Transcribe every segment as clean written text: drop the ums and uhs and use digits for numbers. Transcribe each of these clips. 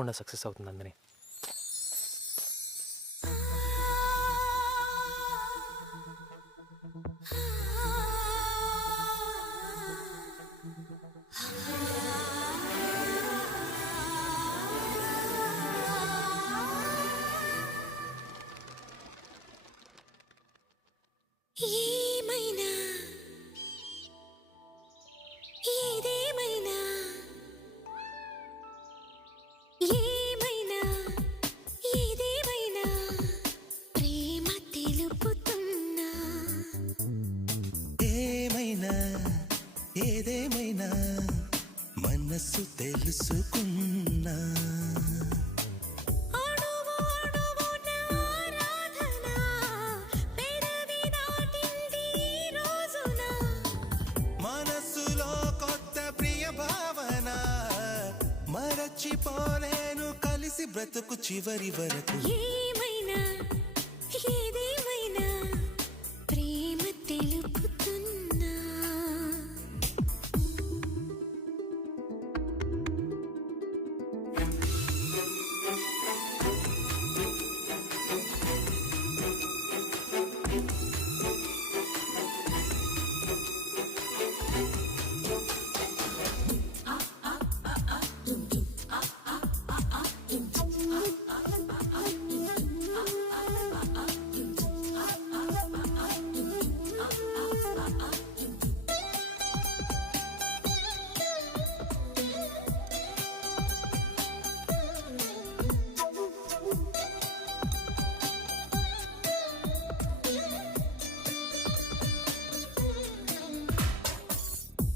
తప్పకుండా సక్సెస్ అవుతుంది నందిని. ఏమైనా ఏదేమైనా ఏమైనా ఏదేమైనా ప్రేమ తెలుపుతున్నా. ఏమైనా ఏదేమైనా మనసు తెలుసుకున్నా. మరచిపోలేను కలిసి బ్రతుకు చివరి వరకు. ఏమైనా ఏదేమైనా ప్రేమ తెలుపుతున్నా.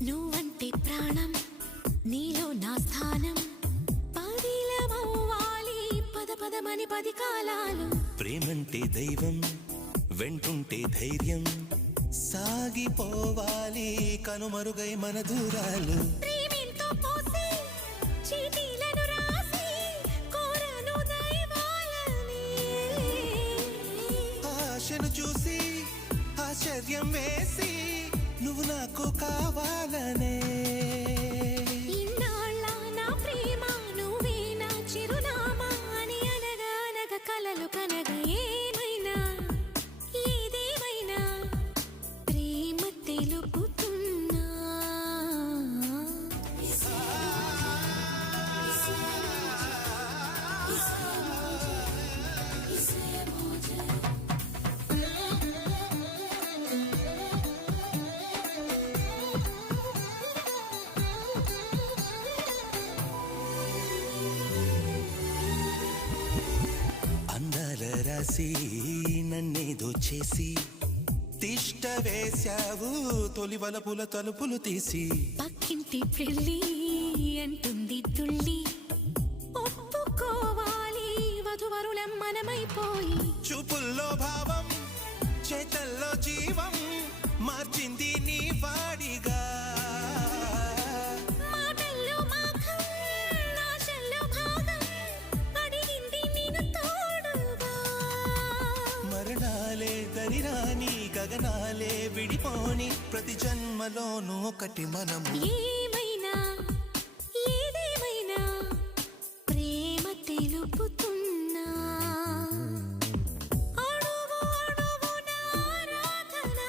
నువ్వంటే ప్రాణం, నీలో నా స్థానం, పదిలమవ్వాలి పద పదమని 10 కాలాలు. ప్రేమంటే దైవం, వెంటుంటే ధైర్యం, సాగిపోవాలి కనుమరుగై మన దూరాలు. ప్రేమింతో పోసి చీటీలను రాసి కోరను దైవాలని. ఆశను చూసి ఆశ్చర్యం వేసి నువ్వు నాకు కావాలనే. ఇన్నాళ్ళ నా ప్రేమ నువ్వే నా చిరునామా అని అనగా అనగా కలలు కనగా. ఏమైనా ఏదేమైనా ప్రేమ తెలుపుతున్నా. అందాల రాసి నన్నేదో చేసి తిష్ట వేశావు తొలి వలపుల తలుపులు తీసి. పక్కింటి పెళ్ళి అంటుంది తుళ్ళి, ఒప్పుకోవాలి వధువరులం మనమైపోయి. చూపుల్లో భావం చేతల్లో జీవం మార్చింది నీ వాడిగా. మాటల్లో మాఖం ఆశల్లో భాగం అడిగింది నిన్ను తోడుగా. మరణాలే దరిరాని గగనాలే విడిపోని ప్రతి జన్మలోనూ ఒకటి మనము. ఏమైనా ఏదేమైనా ప్రేమ తెలుపుతున్నా. అడుగు అడుగున ఆరాధన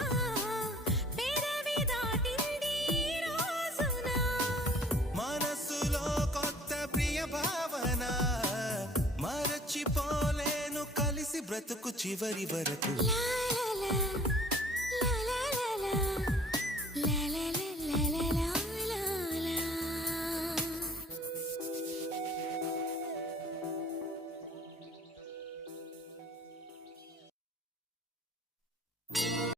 పెదవి దాటింది ఈ రోజున. మనసులో కొత్త ప్రియ భావన మరచిపోలేను కలిసి బ్రతుకు చివరి వరకు. లా లా లా